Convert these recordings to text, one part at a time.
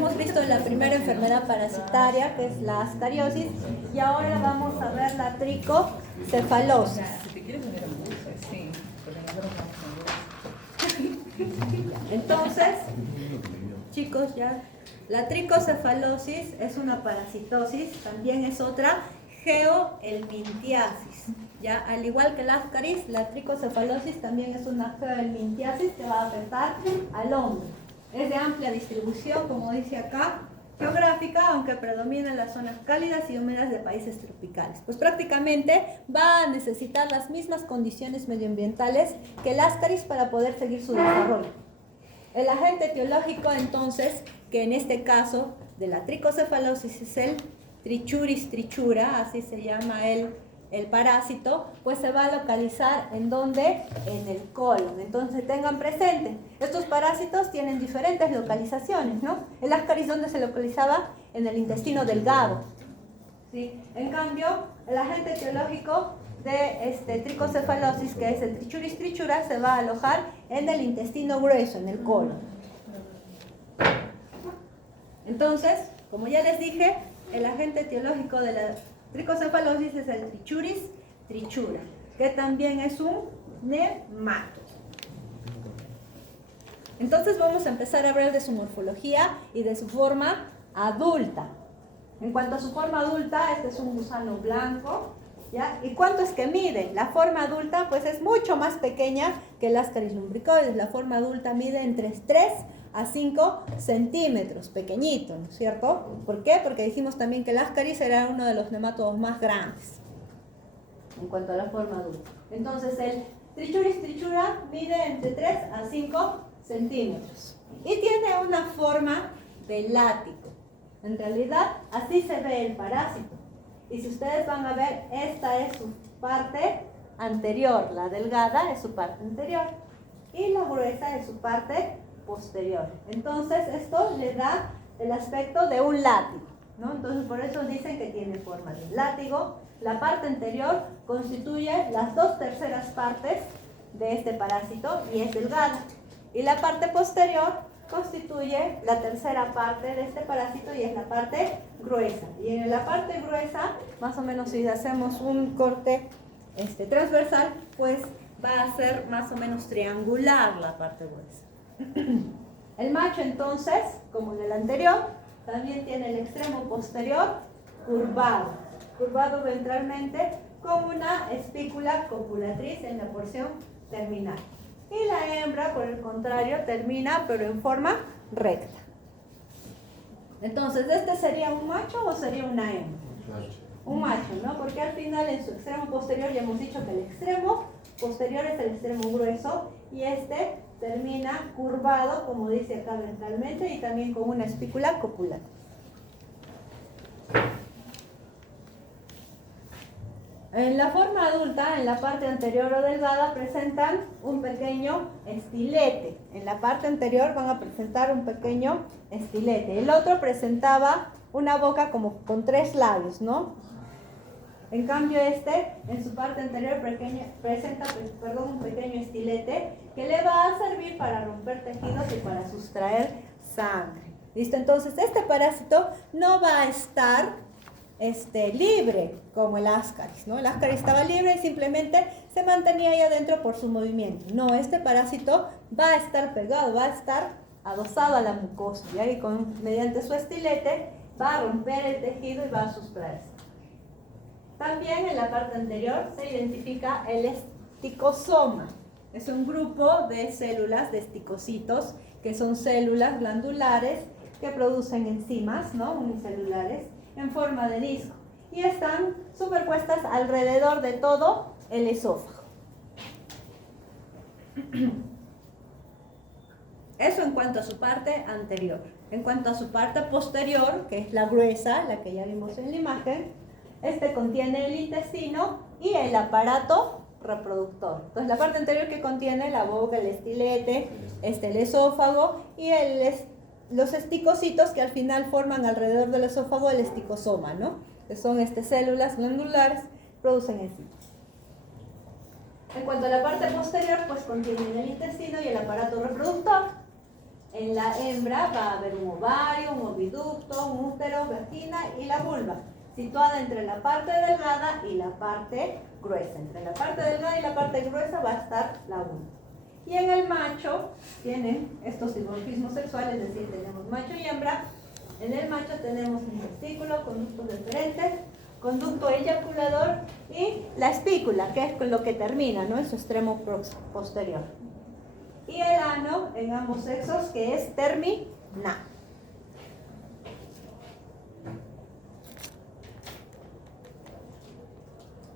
hemos visto la primera enfermedad parasitaria, que es la ascariosis, y ahora vamos a ver la tricocefalosis. Entonces, chicos, ya la tricocefalosis es una parasitosis, también es otra geohelmintiasis. Ya, al igual que la ascaris, la tricocefalosis también es una geohelmintiasis que va a afectar al hombre. Es de amplia distribución, como dice acá, geográfica, aunque predominan las zonas cálidas y húmedas de países tropicales. Pues prácticamente va a necesitar las mismas condiciones medioambientales que el ascaris para poder seguir su desarrollo. El agente etiológico, entonces, que en este caso de la tricocefalosis es el Trichuris trichura, así se llama el parásito, pues se va a localizar ¿en dónde? En el colon. Entonces tengan presente, estos parásitos tienen diferentes localizaciones, ¿no? El ascaris, ¿dónde se localizaba? En el intestino delgado, ¿sí? En cambio, el agente etiológico de tricocefalosis, que es el Trichuris trichura, se va a alojar en el intestino grueso, en el colon. Entonces, como ya les dije, el agente etiológico de la tricocefalosis es el Trichuris trichura, que también es un nemato. Entonces vamos a empezar a hablar de su morfología y de su forma adulta. En cuanto a su forma adulta, este es un gusano blanco, ¿ya? ¿Y cuánto es que mide? La forma adulta pues es mucho más pequeña que el Ascaris lumbricoides. La forma adulta mide entre 3 a 5 centímetros, pequeñito, ¿no es cierto? ¿Por qué? Porque dijimos también que el Ascaris era uno de los nemátodos más grandes en cuanto a la forma adulta. Entonces el Trichuris trichura mide entre 3 a 5 centímetros y tiene una forma de látigo. En realidad así se ve el parásito. Y si ustedes van a ver, esta es su parte anterior, la delgada es su parte anterior y la gruesa es su parte posterior. Entonces esto le da el aspecto de un látigo, ¿no? Entonces por eso dicen que tiene forma de látigo. La parte anterior constituye las 2/3 partes de este parásito y es delgada. Y la parte posterior constituye la 1/3 parte de este parásito y es la parte gruesa. Y en la parte gruesa, más o menos si hacemos un corte transversal, pues va a ser más o menos triangular la parte gruesa. El macho entonces, como en el anterior, también tiene el extremo posterior curvado ventralmente con una espícula copulatriz en la porción terminal. Y la hembra, por el contrario, termina pero en forma recta. Entonces, ¿este sería un macho o sería una hembra? Un macho, ¿no? Porque al final en su extremo posterior ya hemos dicho que el extremo posterior es el extremo grueso y este termina curvado, como dice acá ventralmente, y también con una espícula copulatriz. En la forma adulta, en la parte anterior o delgada, presentan un pequeño estilete. En la parte anterior van a presentar un pequeño estilete. El otro presentaba una boca como con 3 labios, ¿no? En cambio en su parte anterior presenta un pequeño estilete que le va a servir para romper tejidos y para sustraer sangre. ¿Listo? Entonces, este parásito no va a estar libre como el ascaris, ¿no? El ascaris estaba libre y simplemente se mantenía ahí adentro por su movimiento. No, este parásito va a estar pegado, va a estar adosado a la mucosa, ¿ya? Y mediante su estilete va a romper el tejido y va a sustraerse. También en la parte anterior se identifica el esticosoma. Es un grupo de células, de esticocitos, que son células glandulares que producen enzimas, ¿no? Unicelulares, en forma de disco y están superpuestas alrededor de todo el esófago. Eso en cuanto a su parte anterior. En cuanto a su parte posterior, que es la gruesa, la que ya vimos en la imagen, contiene el intestino y el aparato reproductor. Entonces la parte anterior que contiene la boca, el estilete, el esófago y los esticocitos que al final forman alrededor del esófago el esticosoma, ¿no? Que son células glandulares, producen enzimas. En cuanto a la parte posterior, pues contienen el intestino y el aparato reproductor. En la hembra va a haber un ovario, un oviducto, un útero, vagina y la vulva, situada entre la parte delgada y la parte gruesa. Entre la parte delgada y la parte gruesa va a estar la vulva. Y en el macho tienen estos dimorfismos sexuales, es decir, tenemos macho y hembra. En el macho tenemos un testículo, conductos deferentes, conducto eyaculador y la espícula, que es con lo que termina, ¿no? En su extremo posterior. Y el ano en ambos sexos, que es terminal.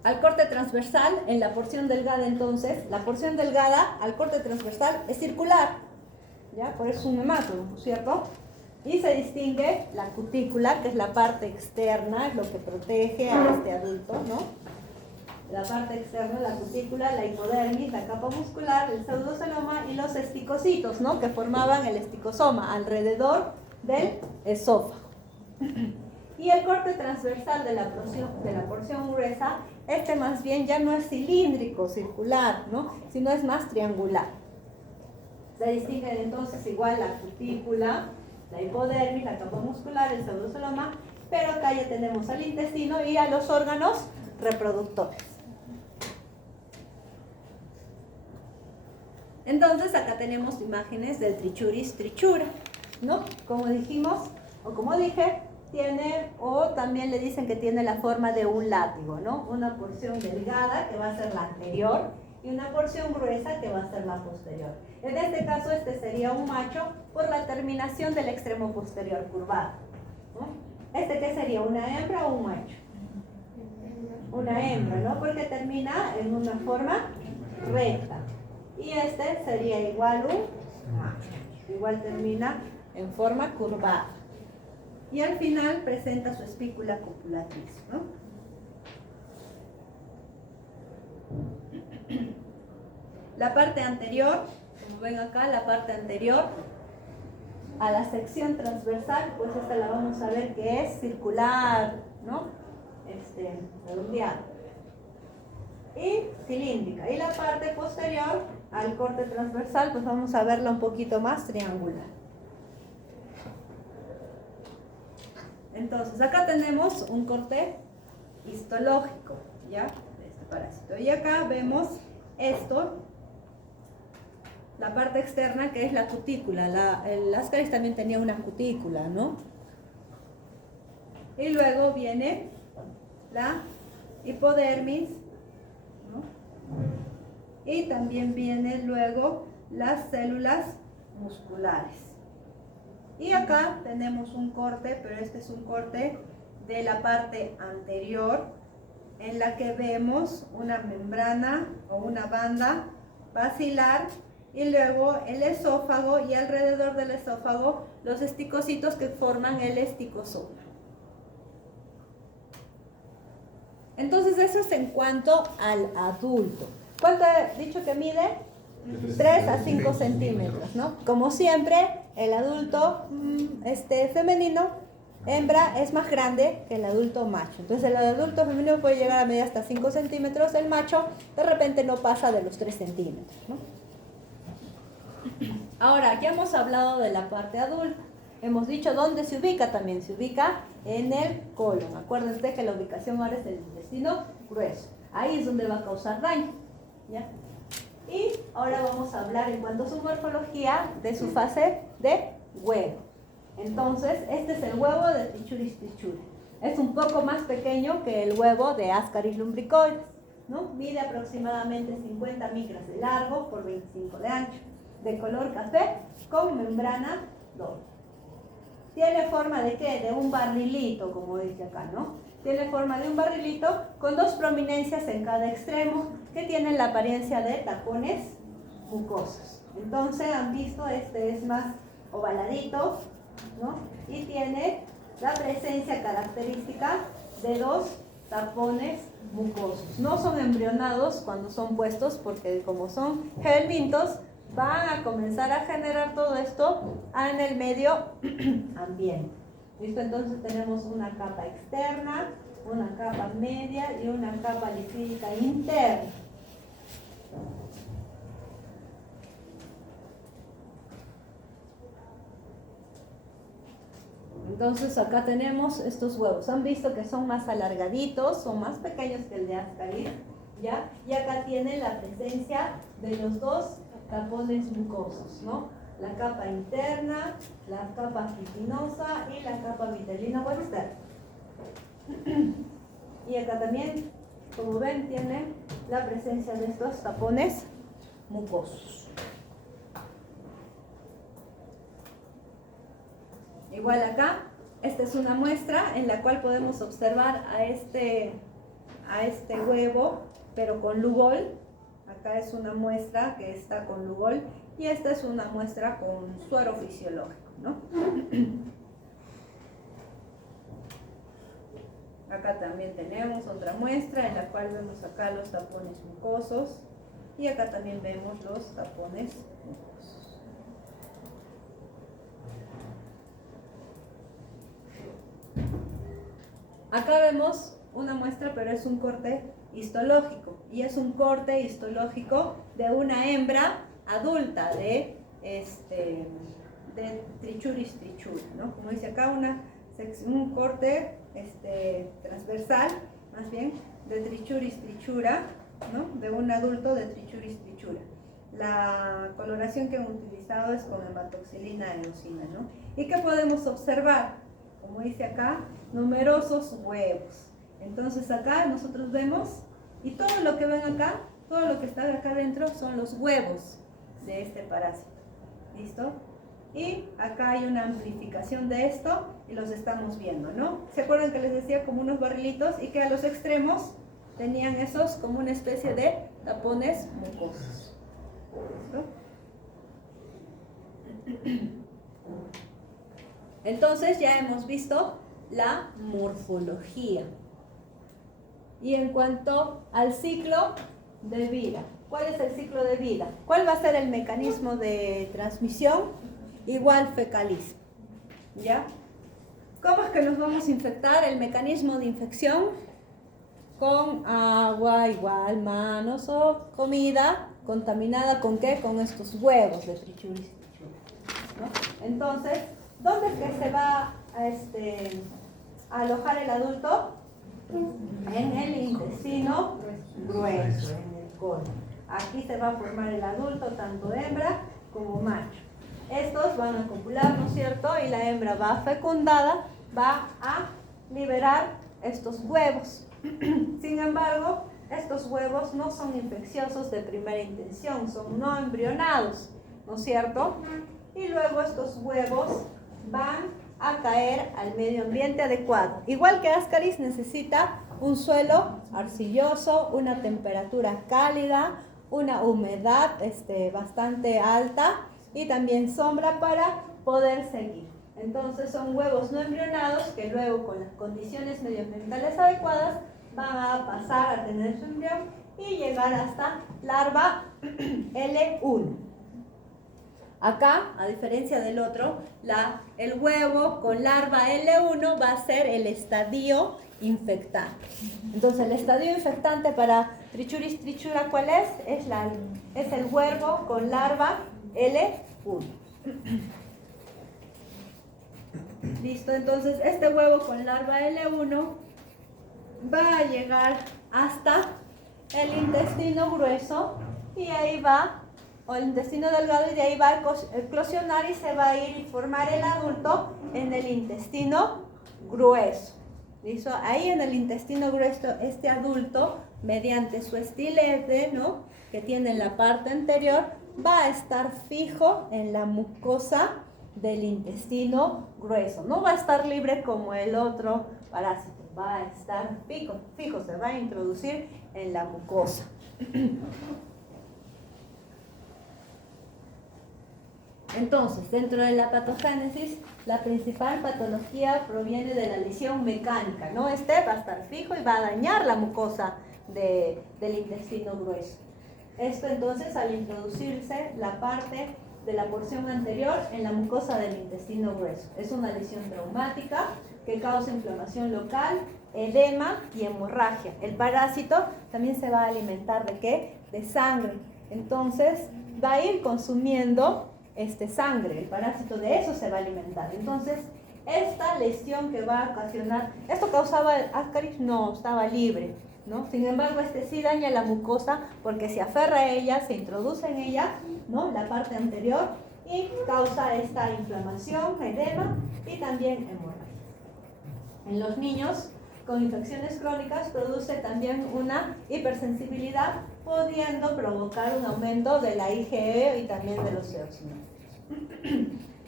Al corte transversal, en la porción delgada entonces, la porción delgada al corte transversal es circular, ¿ya? Por eso es un hematomo, ¿cierto? Y se distingue la cutícula, que es la parte externa, es lo que protege a este adulto, ¿no? La parte externa, la cutícula, la hipodermis, la capa muscular, el pseudoceloma y los esticocitos, ¿no? Que formaban el esticosoma alrededor del esófago. Y el corte transversal de la porción gruesa, este más bien ya no es cilíndrico, circular, ¿no? Sino es más triangular. Se distingue entonces igual la cutícula, la hipodermis, la capa muscular, el pseudoceloma, pero acá ya tenemos al intestino y a los órganos reproductores. Entonces acá tenemos imágenes del trichuris trichura, ¿no? Como dijimos, o como dije, tiene, o también le dicen que tiene la forma de un látigo, ¿no? Una porción delgada que va a ser la anterior y una porción gruesa que va a ser la posterior. En este caso, este sería un macho por la terminación del extremo posterior curvado, ¿no? ¿Este qué sería? ¿Una hembra o un macho? Una hembra, ¿no? Porque termina en una forma recta. Y este sería igual un macho. Igual termina en forma curvada. Y al final presenta su espícula copulatriz, ¿no? La parte anterior, como ven acá, la parte anterior a la sección transversal, pues esta la vamos a ver que es circular, ¿no? Redondeada y cilíndrica. Y la parte posterior al corte transversal, pues vamos a verla un poquito más triangular. Entonces, acá tenemos un corte histológico, ¿ya? De este parásito. Y acá vemos esto, la parte externa, que es la cutícula. El Ascaris también tenía una cutícula, ¿no? Y luego viene la hipodermis, ¿no? Y también vienen luego las células musculares. Y acá tenemos un corte, pero este es un corte de la parte anterior, en la que vemos una membrana o una banda basilar y luego el esófago y alrededor del esófago los esticocitos que forman el esticosoma. Entonces eso es en cuanto al adulto. ¿Cuánto he dicho que mide? 3 a 5 centímetros, ¿no? Como siempre, el adulto femenino, hembra, es más grande que el adulto macho. Entonces el adulto femenino puede llegar a medir hasta 5 centímetros, el macho de repente no pasa de los 3 centímetros, ¿no? Ahora, ya hemos hablado de la parte adulta. Hemos dicho dónde se ubica también. Se ubica en el colon. Acuérdense que la ubicación ahora es el intestino grueso. Ahí es donde va a causar daño, ¿ya? Y ahora vamos a hablar en cuanto a su morfología de su fase de huevo. Entonces, este es el huevo de Trichuris trichura. Es un poco más pequeño que el huevo de Ascaris lumbricoides, ¿no? Mide aproximadamente 50 micras de largo por 25 de ancho, de color café con membrana doble. Tiene forma de ¿qué? De un barrilito, como dice acá, ¿no? Tiene forma de un barrilito con 2 prominencias en cada extremo que tienen la apariencia de tapones mucosos. Entonces, han visto, este es más ovaladito, ¿no? Y tiene la presencia característica de 2 tapones mucosos. No son embrionados cuando son puestos porque como son helmintos, van a comenzar a generar todo esto en el medio ambiente. ¿Listo? Entonces tenemos una capa externa, una capa media y una capa lipídica interna. Entonces acá tenemos estos huevos. Han visto que son más alargaditos, son más pequeños que el de Ascaris, ¿ya? Y acá tienen la presencia de los dos tapones mucosos, ¿no? La capa interna, la capa quitinosa y la capa vitelina o externa. Y acá también, como ven, tiene la presencia de estos tapones mucosos. Igual acá, esta es una muestra en la cual podemos observar a este huevo, pero con Lugol. Acá es una muestra que está con Lugol y esta es una muestra con suero fisiológico, ¿no? Acá también tenemos otra muestra en la cual vemos acá los tapones mucosos y acá también vemos los tapones mucosos. Acá vemos una muestra, pero es un corte histológico y es un corte histológico de una hembra adulta de Trichuris trichura, ¿no? Como dice acá, un corte transversal, más bien, de Trichuris trichura, ¿no? De un adulto de Trichuris trichura. La coloración que hemos utilizado es con hematoxilina eosina, ¿no? ¿Y qué podemos observar? Como dice acá, numerosos huevos. Entonces acá nosotros vemos, y todo lo que ven acá, todo lo que está acá adentro son los huevos de este parásito. ¿Listo? Y acá hay una amplificación de esto y los estamos viendo, ¿no? ¿Se acuerdan que les decía como unos barrilitos y que a los extremos tenían esos como una especie de tapones mucosos? ¿Listo? Entonces ya hemos visto la morfología. Y en cuanto al ciclo de vida, ¿cuál es el ciclo de vida? ¿Cuál va a ser el mecanismo de transmisión? Igual fecalismo, ¿ya? ¿Cómo es que nos vamos a infectar? El mecanismo de infección con agua, igual manos o comida contaminada ¿con qué? Con estos huevos de Trichuris trichura, ¿no? Entonces, ¿dónde es que se va a alojar el adulto? En el intestino grueso, en el colon. Aquí se va a formar el adulto, tanto hembra como macho. Estos van a copular, ¿no es cierto? Y la hembra va fecundada, va a liberar estos huevos. Sin embargo, estos huevos no son infecciosos de primera intención, son no embrionados, ¿no es cierto? Y luego estos huevos van a caer al medio ambiente adecuado. Igual que Ascaris necesita un suelo arcilloso, una temperatura cálida, una humedad bastante alta y también sombra para poder seguir. Entonces son huevos no embrionados que luego con las condiciones medioambientales adecuadas van a pasar a tener su embrión y llegar hasta larva L1. Acá, a diferencia del otro, el huevo con larva L1 va a ser el estadio infectante. Entonces, el estadio infectante para Trichuris trichura, ¿cuál es? Es el huevo con larva L1. Listo, entonces este huevo con larva L1 va a llegar hasta el intestino grueso y ahí va, o el intestino delgado, y de ahí va a eclosionar y se va a ir y formar el adulto en el intestino grueso. ¿Listo? Ahí en el intestino grueso, este adulto, mediante su estilete, ¿no?, que tiene en la parte anterior, va a estar fijo en la mucosa del intestino grueso. No va a estar libre como el otro parásito, va a estar fijo, se va a introducir en la mucosa. Entonces, dentro de la patogénesis, la principal patología proviene de la lesión mecánica, ¿no? Va a estar fijo y va a dañar la mucosa del intestino grueso. Esto entonces, al introducirse la parte de la porción anterior en la mucosa del intestino grueso. Es una lesión traumática que causa inflamación local, edema y hemorragia. El parásito también se va a alimentar ¿de qué? De sangre. Entonces, va a ir consumiendo sangre. El parásito de eso se va a alimentar. Entonces, esta lesión que va a ocasionar, ¿esto causaba ascaris? No, estaba libre, ¿no? Sin embargo, este sí daña la mucosa porque se aferra a ella, se introduce en ella, ¿no? La parte anterior y causa esta inflamación, edema y también hemorragia. En los niños con infecciones crónicas produce también una hipersensibilidad, pudiendo provocar un aumento de la IgE y también de los eosinófilos.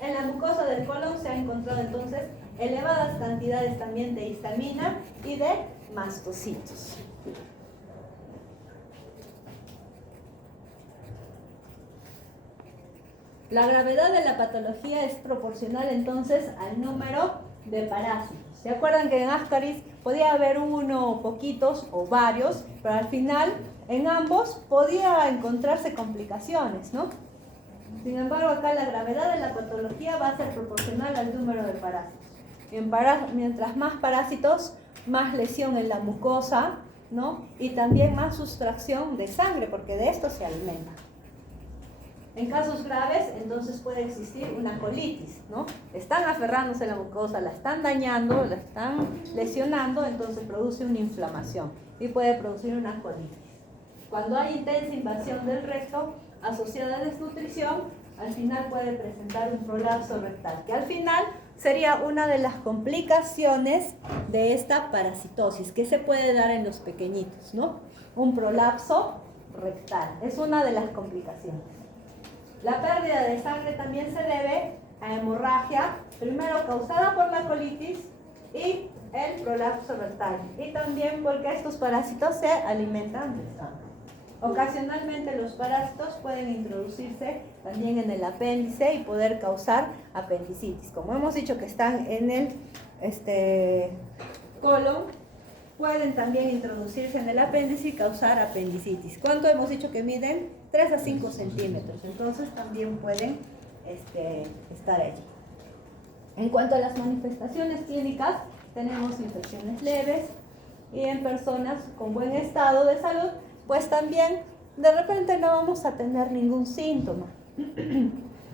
En la mucosa del colon se han encontrado entonces elevadas cantidades también de histamina y de mastocitos. La gravedad de la patología es proporcional entonces al número de parásitos. ¿Se acuerdan que en Ascaris podía haber uno o poquitos o varios, pero al final en ambos podía encontrarse complicaciones, ¿no? Sin embargo, acá la gravedad de la patología va a ser proporcional al número de parásitos. Mientras más parásitos, más lesión en la mucosa, ¿no? Y también más sustracción de sangre, porque de esto se alimenta. En casos graves, entonces puede existir una colitis, ¿no? Están aferrándose a la mucosa, la están dañando, la están lesionando, entonces produce una inflamación y puede producir una colitis. Cuando hay intensa invasión del recto asociada a desnutrición, al final puede presentar un prolapso rectal, que al final sería una de las complicaciones de esta parasitosis que se puede dar en los pequeñitos, ¿no? Un prolapso rectal, es una de las complicaciones. La pérdida de sangre también se debe a hemorragia, primero causada por la colitis y el prolapso rectal, y también porque estos parásitos se alimentan de sangre. Ocasionalmente los parásitos pueden introducirse también en el apéndice y poder causar apendicitis. Como hemos dicho que están en el colon, pueden también introducirse en el apéndice y causar apendicitis. ¿Cuánto hemos dicho que miden? 3 a 5 centímetros. Entonces también pueden estar allí. En cuanto a las manifestaciones clínicas, tenemos infecciones leves y en personas con buen estado de salud, pues también de repente no vamos a tener ningún síntoma.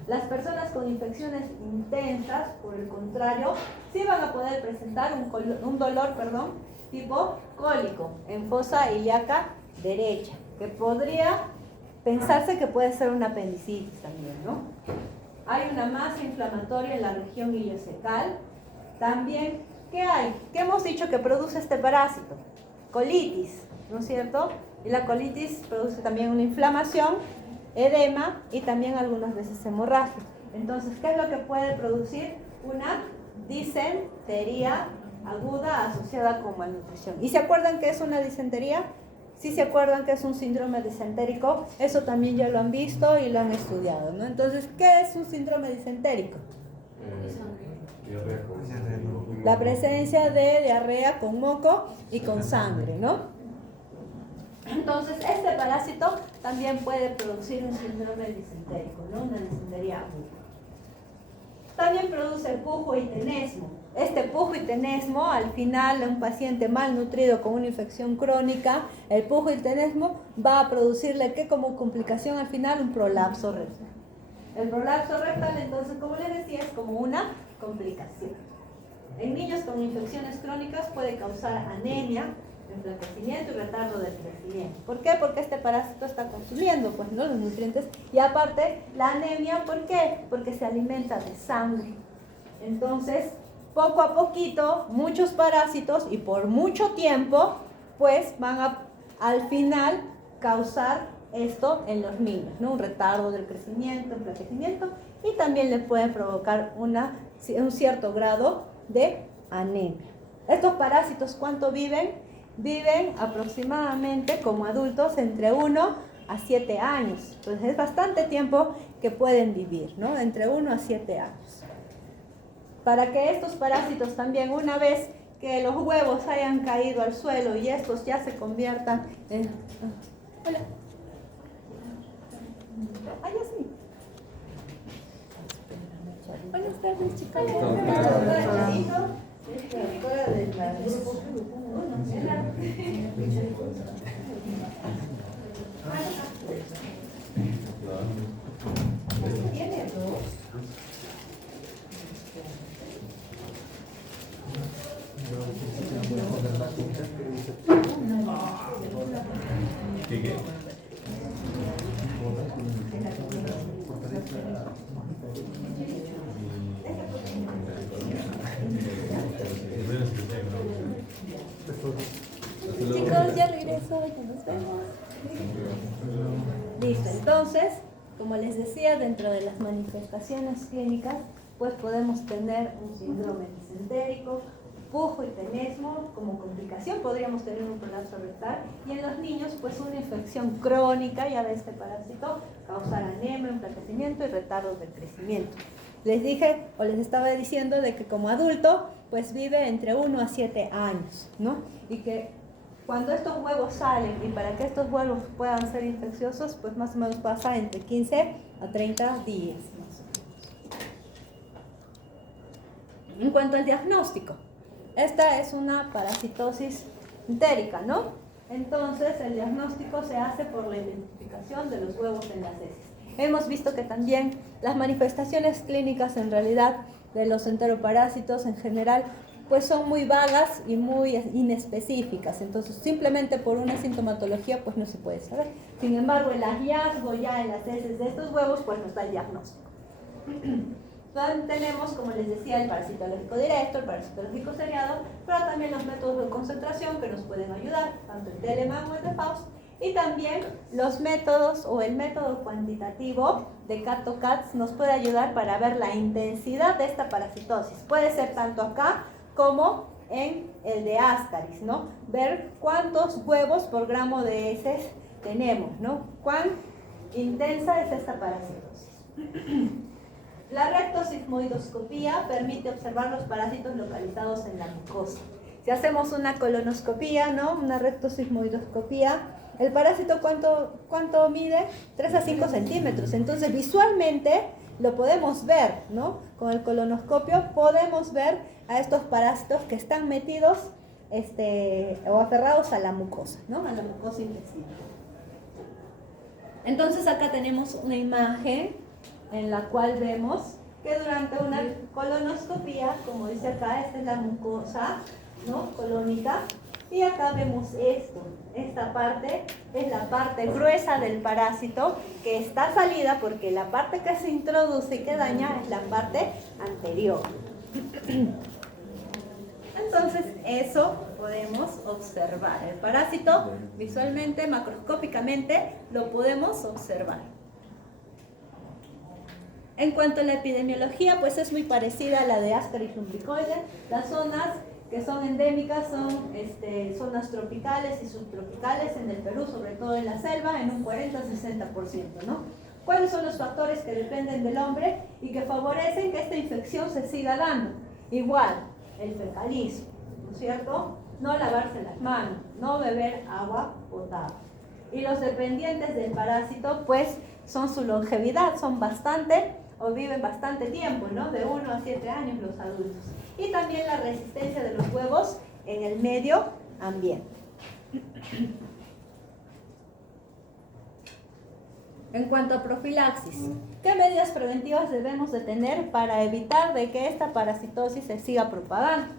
Las personas con infecciones intensas, por el contrario, sí van a poder presentar un dolor tipo cólico en fosa ilíaca derecha, que podría pensarse que puede ser una apendicitis también, ¿no? Hay una masa inflamatoria en la región iliocecal. También, ¿qué hay? ¿Qué hemos dicho que produce este parásito? Colitis, ¿no es cierto? Y la colitis produce también una inflamación, edema y también algunas veces hemorragia. Entonces, ¿qué es lo que puede producir? Una disentería aguda asociada con malnutrición. ¿Y se acuerdan qué es una disentería? ¿Sí se acuerdan que es un síndrome disentérico? Eso también ya lo han visto y lo han estudiado, ¿no? Entonces, ¿qué es un síndrome disentérico? La presencia de diarrea con moco y con sangre, ¿no? Entonces, este parásito también puede producir un síndrome disentérico, ¿no? Una disentería aguda. También produce pujo y tenesmo. Este pujo y tenesmo, al final, un paciente malnutrido con una infección crónica, el pujo y tenesmo va a producirle que como complicación al final un prolapso rectal. El prolapso rectal, entonces, como les decía, es como una complicación. En niños con infecciones crónicas puede causar anemia, enflaquecimiento y retardo del crecimiento. ¿Por qué? Porque este parásito está consumiendo, pues, ¿no?, los nutrientes. Y aparte, la anemia, ¿por qué? Porque se alimenta de sangre. Entonces, poco a poquito, muchos parásitos y por mucho tiempo, pues, van a, al final, causar esto en los niños, ¿no? Un retardo del crecimiento, enflaquecimiento, y también les pueden provocar un cierto grado de anemia. Estos parásitos, ¿cuánto viven? Viven aproximadamente como adultos entre 1 a 7 años. Entonces es bastante tiempo que pueden vivir, ¿no? Entre 1 a 7 años. Para que estos parásitos también, una vez que los huevos hayan caído al suelo y estos ya se conviertan en... Hola. Ay, así. Buenas tardes, chicas. Directora del grupo. ya nos vemos. Listo, entonces, como les decía, dentro de las manifestaciones clínicas, pues podemos tener un síndrome disentérico, pujo y tenesmo como complicación, podríamos tener un prolapso rectal, y en los niños pues una infección crónica ya de este parásito causar anemia, enflaquecimiento y retardos del crecimiento. Les dije o les estaba diciendo de que como adulto pues vive entre 1 a 7 años, ¿no? Y que cuando estos huevos salen y para que estos huevos puedan ser infecciosos, pues más o menos pasa entre 15 a 30 días. En cuanto al diagnóstico, esta es una parasitosis entérica, ¿no? Entonces el diagnóstico se hace por la identificación de los huevos en las heces. Hemos visto que también las manifestaciones clínicas en realidad de los enteroparásitos en general pues son muy vagas y muy inespecíficas, entonces simplemente por una sintomatología pues no se puede saber. Sin embargo, el hallazgo ya en las heces de estos huevos pues nos da el diagnóstico. Entonces, tenemos, como les decía, el parasitológico directo, el parasitológico seriado, pero también los métodos de concentración que nos pueden ayudar, tanto el Telemann o el de Faust, y también los métodos o el método cuantitativo de Kato-Katz nos puede ayudar para ver la intensidad de esta parasitosis. Puede ser tanto acá como en el de Ascaris, ¿no? Ver cuántos huevos por gramo de heces tenemos, ¿no? Cuán intensa es esta parasitosis. La rectosigmoidoscopía permite observar los parásitos localizados en la mucosa. Si hacemos una colonoscopía, ¿no? Una rectosigmoidoscopía, el parásito ¿cuánto mide? 3 a 5 centímetros. Entonces visualmente lo podemos ver, ¿no? Con el colonoscopio podemos ver a estos parásitos que están metidos o aferrados a la mucosa, ¿no? A la mucosa intestinal. Entonces acá tenemos una imagen en la cual vemos que durante una colonoscopía, como dice acá, esta es la mucosa, ¿no? Colónica, y acá vemos esto. Esta parte es la parte gruesa del parásito que está salida porque la parte que se introduce y que daña es la parte anterior. Entonces eso podemos observar. El parásito visualmente, macroscópicamente, lo podemos observar. En cuanto a la epidemiología, pues es muy parecida a la de Ascaris lumbricoides. Las zonas que son endémicas son zonas tropicales y subtropicales en el Perú, sobre todo en la selva, en un 40-60%, ¿no? ¿Cuáles son los factores que dependen del hombre y que favorecen que esta infección se siga dando? Igual, el fecalismo, ¿no es cierto? No lavarse las manos, no beber agua potable. Y los dependientes del parásito, pues, son su longevidad, son bastante o viven bastante tiempo, ¿no? De 1 a 7 años los adultos. Y también la resistencia de los huevos en el medio ambiente. En cuanto a profilaxis, ¿qué medidas preventivas debemos de tener para evitar de que esta parasitosis se siga propagando?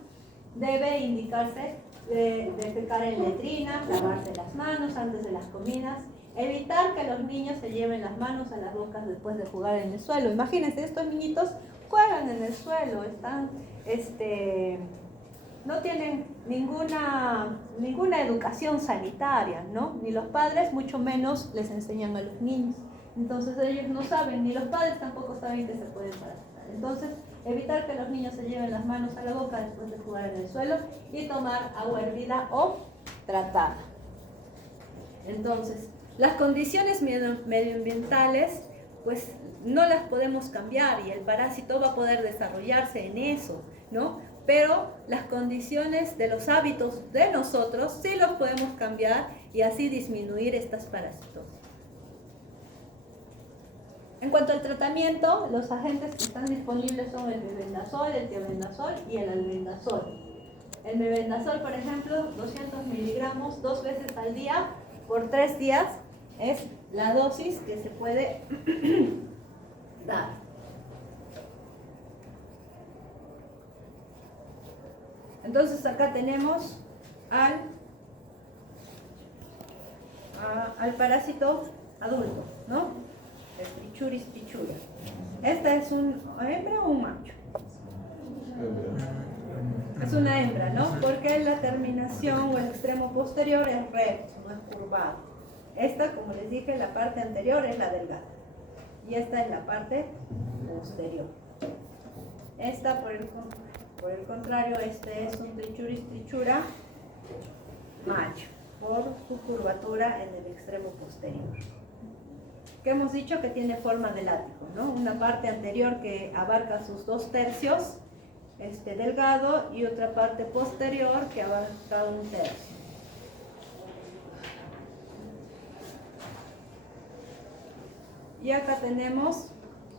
Debe indicarse de defecar en letrinas, lavarse las manos antes de las comidas, evitar que los niños se lleven las manos a las bocas después de jugar en el suelo. Imagínense, estos niñitos juegan en el suelo, están, no tienen ninguna educación sanitaria, ¿no? Ni los padres, mucho menos les enseñan a los niños. Entonces ellos no saben, ni los padres tampoco saben que se pueden parasitar. Entonces, evitar que los niños se lleven las manos a la boca después de jugar en el suelo y tomar agua hervida o tratada. Entonces, las condiciones medioambientales, pues no las podemos cambiar y el parásito va a poder desarrollarse en eso, ¿no? Pero las condiciones de los hábitos de nosotros sí los podemos cambiar y así disminuir estas parasitosis. En cuanto al tratamiento, los agentes que están disponibles son el mebendazol, el tiobendazol y el albendazol. El mebendazol, por ejemplo, 200 miligramos 2 veces al día por 3 días es la dosis que se puede dar. Entonces acá tenemos al parásito adulto, ¿no? El Trichuris trichura. ¿Esta es una hembra o un macho? Es una hembra, ¿no? ¿Por porque la terminación o el extremo posterior es recto, no es curvado. Esta, como les dije, la parte anterior es la delgada y esta es la parte posterior. Esta, por el contrario, este es un trichuris trichura macho por su curvatura en el extremo posterior. Que hemos dicho que tiene forma de látigo, ¿no? Una parte anterior que abarca sus 2/3, delgado, y otra parte posterior que abarca 1/3. Y acá tenemos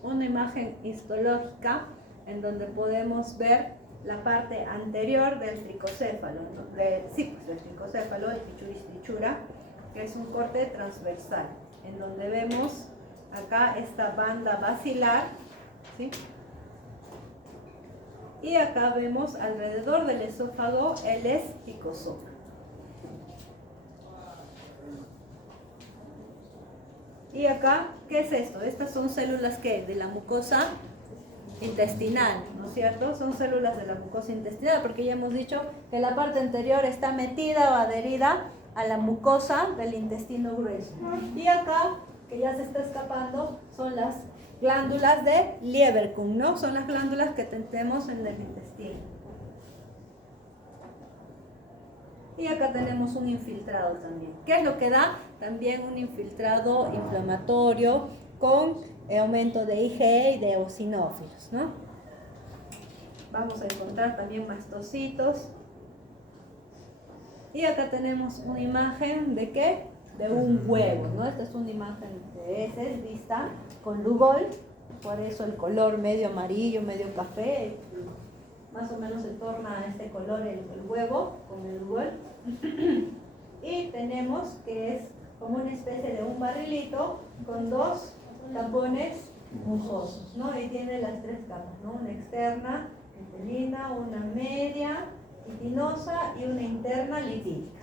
una imagen histológica en donde podemos ver la parte anterior del tricocéfalo, ¿no? Del tricocéfalo, el trichuris trichura, que es un corte transversal, en donde vemos acá esta banda basilar, ¿sí? Y acá vemos alrededor del esófago el esticosoma. Y acá, ¿qué es esto? Estas son células ¿qué? De la mucosa intestinal, ¿no es cierto? Son células de la mucosa intestinal, porque ya hemos dicho que la parte anterior está metida o adherida a la mucosa del intestino grueso. Y acá, que ya se está escapando, son las glándulas de Lieberkühn, ¿no? Son las glándulas que tenemos en el intestino. Y acá tenemos un infiltrado también. ¿Qué es lo que da? También un infiltrado inflamatorio con aumento de IgE y de eosinófilos, ¿no? Vamos a encontrar también mastocitos. Y acá tenemos una imagen de ¿qué? De un huevo, ¿no? Esta es una imagen de heces vista con Lugol, por eso el color medio amarillo, medio café, más o menos se torna a este color el huevo con el Lugol. Y tenemos que es como una especie de un barrilito con dos tapones mucosos, ¿no? Y tiene las 3 capas, ¿no? Una externa, lipidina, una media, quitinosa y una interna lipídica.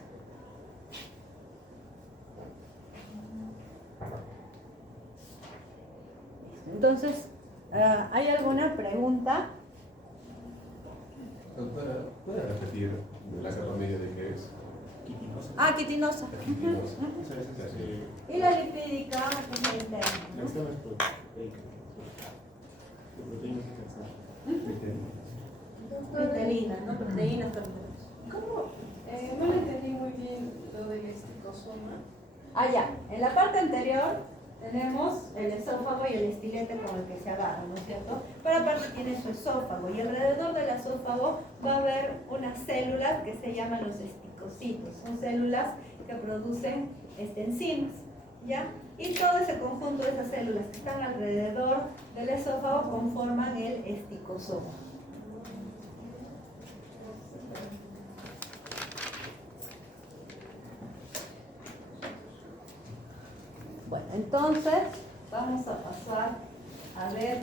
Entonces, ¿hay alguna pregunta? Doctora, ¿puede repetir la capa media de qué es? Quitinosa. Ah, quitinosa. La quitinosa. Esa es así. Y la lipídica es la interna, ¿no? Esta no es proteica. La proteína es cansada. Proteína, ¿no? Proteínas. ¿Cómo? No le entendí muy bien lo del esticosoma. Ah, ya. En la parte anterior tenemos el esófago y el estilete con el que se agarra, ¿no es cierto? Pero aparte tiene su esófago y alrededor del esófago va a haber unas células que se llaman los esticocitos. Son células que producen enzimas, ¿ya? Y todo ese conjunto de esas células que están alrededor del esófago conforman el esticosoma. Bueno, entonces vamos a pasar a ver